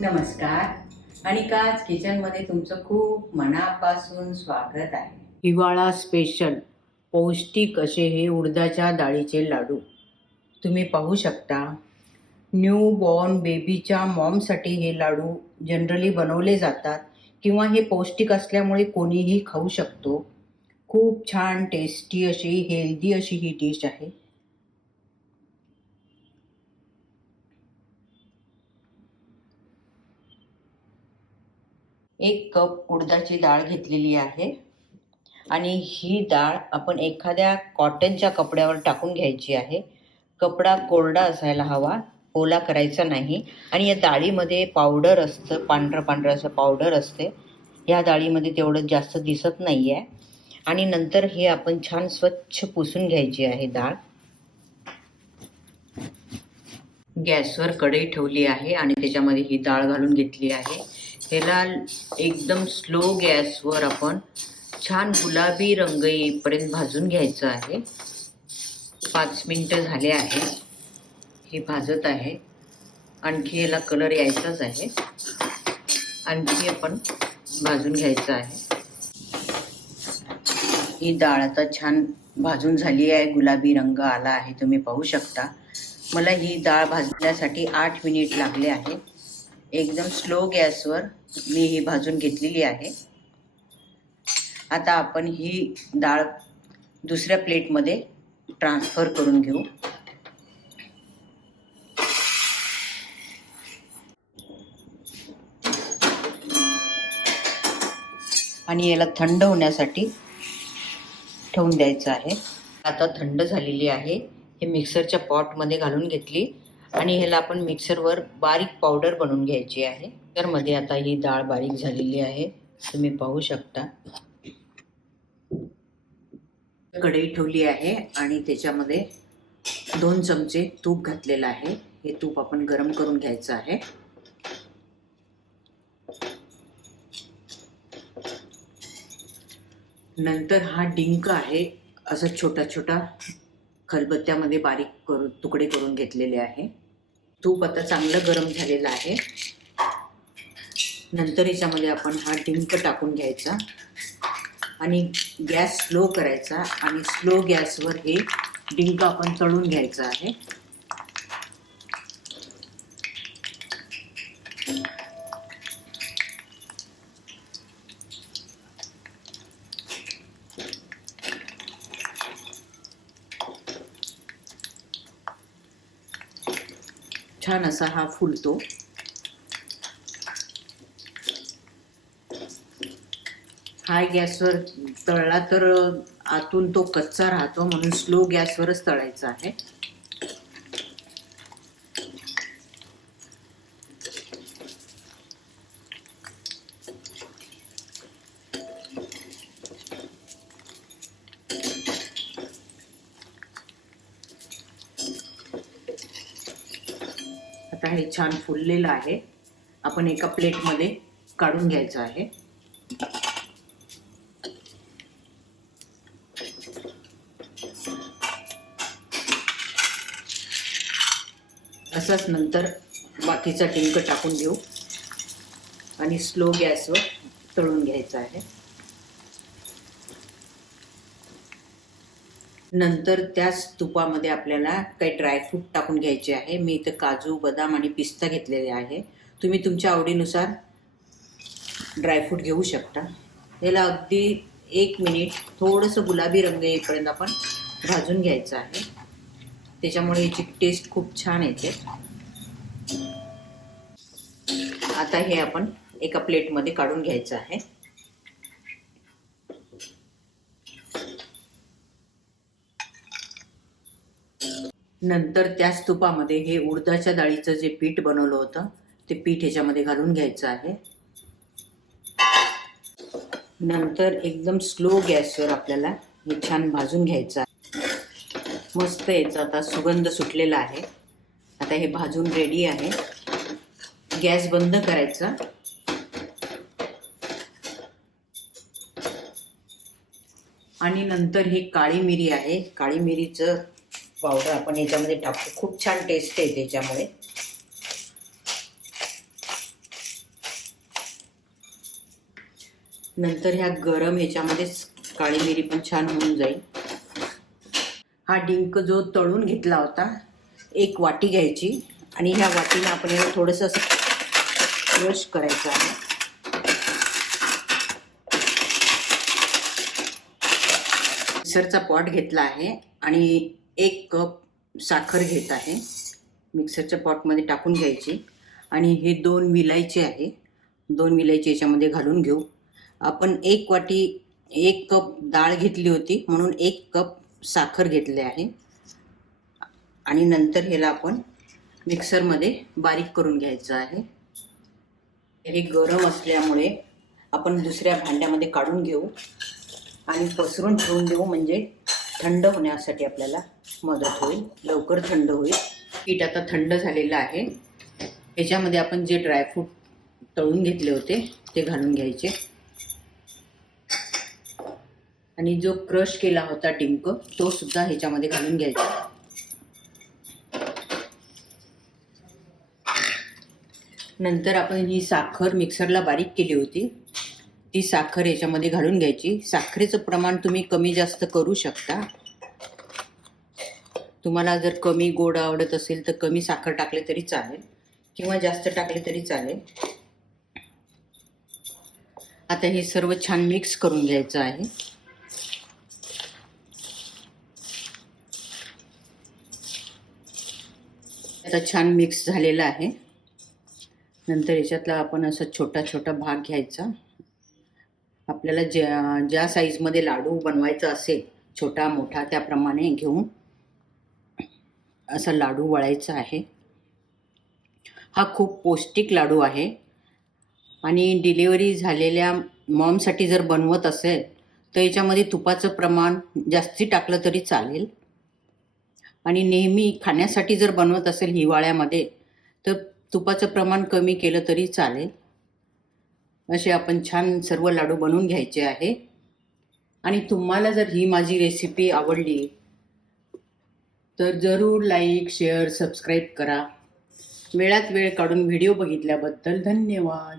नमस्कार आणि काच किचनमध्ये तुमचं खूप मनापासून स्वागत आहे। हिवाळा स्पेशल पौष्टिक असे हे उडदाच्या डाळीचे लाडू तुम्ही पाहू शकता। न्यू बॉर्न बेबीच्या मॉमसाठी हे लाडू जनरली बनवले जातात किंवा हे पौष्टिक असल्यामुळे कोणीही खाऊ शकतो। खूप छान टेस्टी अशी हेल्दी अशी ही डिश आहे। एक कप उडदाची डाळ घेतलेली आहे आणि ही डाळ आपण एखाद्या कॉटनच्या कपड्यावर टाकून घ्यायची आहे। कपडा कोरडा असायला हवा, ओला करायचा नाही। आणि या डाळीमध्ये पावडर असतं, पांढरं असं पावडर असते। या डाळीमध्ये तेवढं जास्त दिसत नाही आहे। आणि नंतर हे आपण छान स्वच्छ पुसून घ्यायची आहे डाळ। गॅसवर कढई ठेवली आहे आणि त्याच्यामध्ये ही डाळ घालून घेतली आहे। ह्याला एकदम स्लो गॅसवर आपण छान गुलाबी रंग येईपर्यंत भाजून घ्यायचं आहे। 5 मिनिटं झाले आहे, हे भाजत आहे। आणखी याला कलर यायचाच आहे, आणखी आपण भाजून घ्यायचं आहे। ही डाळ आता छान भाजून झाली आहे, गुलाबी रंग आला आहे, तुम्ही पाहू शकता। मला ही डाळ भाजण्यासाठी 8 मिनिट लागले आहे। एकदम स्लो गॅसवर मी ही भाजून घेतलेली आहे। आता आपण ही डाळ दुसऱ्या प्लेटमध्ये ट्रान्सफर करून घेऊ। आणि याला थंड होण्यासाठी ठेवून द्यायचं आहे। आता थंड झालेली आहे, हे मिक्सरच्या पॉटमध्ये घालून घेतली आणि ह्याला आपण मिक्सरवर बारीक पावडर बनवून घ्यायची आहे। मिक्सरमध्ये आता ही डाळ बारीक झालेली आहे, तुम्ही पाहू शकता। कढई ठेवली आहे आणि त्याच्यामध्ये 2 चमचे तूप घातलेलं आहे। हे तूप आपण गरम करून घ्यायचं आहे। नंतर हा डिंक आहे, असं छोटा छोटा खलबत्त्यामध्ये बारीक करून तुकडे करून घेतलेले आहे। तूप आता चांगलं गरम झालेलं आहे। नंतर याच्यामध्ये आपण हा डिंक टाकून घ्यायचा आणि गॅस स्लो करायचा आणि स्लो गॅसवर हे डिंक आपण तळून घ्यायचं आहे। छान असा हा फुलतो। हाय गॅसवर तळला तर आतून तो कच्चा राहतो, म्हणून स्लो गॅसवरच तळायचा आहे। आता हे छान फुललेलं आहे, आपण एका प्लेटमध्ये काढून घ्यायचं आहे। असंच नंतर बाकीचा डिंक टाकून घेऊ आणि स्लो गॅसवर तळून घ्यायचं आहे। नंतर त्याच तुपामध्ये आपल्याला काही ड्रायफ्रूट टाकून घ्यायचे आहे। मी इथं काजू, बदाम आणि पिस्ता घेतलेले आहे। तुम्ही तुमच्या आवडीनुसार ड्रायफ्रूट घेऊ शकता। याला अगदी 1 मिनिट थोडंसं गुलाबी रंग येईपर्यंत आपण भाजून घ्यायचं आहे, त्याच्यामुळे याची टेस्ट खूप छान येते। आता हे आपण एका प्लेटमध्ये काढून घ्यायचं आहे। नंतर त्याच तुपामध्ये हे उडदाच्या डाळीचं जे पीठ बनवलं होतं ते पीठ ह्याच्यामध्ये घालून घ्यायचं आहे। नंतर एकदम स्लो गॅसवर आपल्याला हे छान भाजून घ्यायचं आहे। मस्त याचा आता सुगंध सुटलेला आहे। आता हे भाजून रेडी आहे। गॅस बंद करायचा आणि नंतर हे काळी मिरी आहे, काळी मिरीचं पावडर आपण याच्यामध्ये टाकतो, खूप छान टेस्ट येते त्याच्यामुळे। नंतर ह्या गरम ह्याच्यामध्येच काळी मिरी पण छान होऊन जाईल. हा डिंक जो तळून घेतला होता 1 वाटी घ्यायची आणि ह्या वाटीनं आपण याला थोडंसं असं क्रश करायचं आहे. मिक्सरचा पॉट घेतला आहे आणि 1 कप साखर घेत आहे. मिक्सरच्या पॉटमध्ये टाकून घ्यायची आणि हे 2 विलायची आहे. 2 विलायची याच्यामध्ये घालून घेऊ. आपण 1 कप डाळ घेतली होती म्हणून 1 कप साखर घेतले आहे आणि नंतर ह्याला आपण मिक्सरमध्ये बारीक करून घ्यायचं आहे. हे गरम असल्यामुळे आपण दुसऱ्या भांड्यामध्ये काढून घेऊ आणि पसरून ठेवून देऊ, म्हणजे थंड होण्यासाठी आपल्याला मदत होईल, लवकर थंड होईल. पीठ आता थंड झालेलं आहे. ह्याच्यामध्ये आपण जे ड्रायफ्रूट तळून घेतले होते ते घालून घ्यायचे आणि जो क्रश केला होता डिंक तो सुद्धा ह्याच्यामध्ये घालून घ्यायचा. नंतर आपण ही साखर मिक्सरला बारीक केली होती ती साखर याच्यामध्ये घालून घ्यायची. साखरेचं प्रमाण तुम्ही कमी जास्त करू शकता. तुम्हाला जर कमी गोड आवडत असेल तर कमी साखर टाकले तरी चालेल किंवा जास्त टाकले तरी चालेल. आता हे सर्व छान मिक्स करून घ्यायचं आहे. आता छान मिक्स झालेलं आहे. नंतर याच्यातला आपण असा छोटा छोटा भाग घ्यायचा. आपल्याला ज्या साईजमध्ये लाडू बनवायचा असेल छोटा मोठा त्याप्रमाणे घेऊन असा लाडू वळायचा आहे. हा खूप पौष्टिक लाडू आहे आणि डिलिव्हरी झालेल्या मॉमसाठी जर बनवत असेल तर याच्यामध्ये तुपाचं प्रमाण जास्ती टाकलं तरी चालेल आणि नेहमी खाण्यासाठी जर बनवत असेल हिवाळ्यामध्ये तर तुपाचं प्रमाण कमी केलं तरी चालेल. असे आपण छान सर्व लाडू बनवून घ्यायचे आहे. आणि तुम्हाला जर ही माझी रेसिपी आवडली तर जरूर लाईक शेअर सबस्क्राईब करा. वेळात वेळ काढून व्हिडिओ बघितल्याबद्दल धन्यवाद.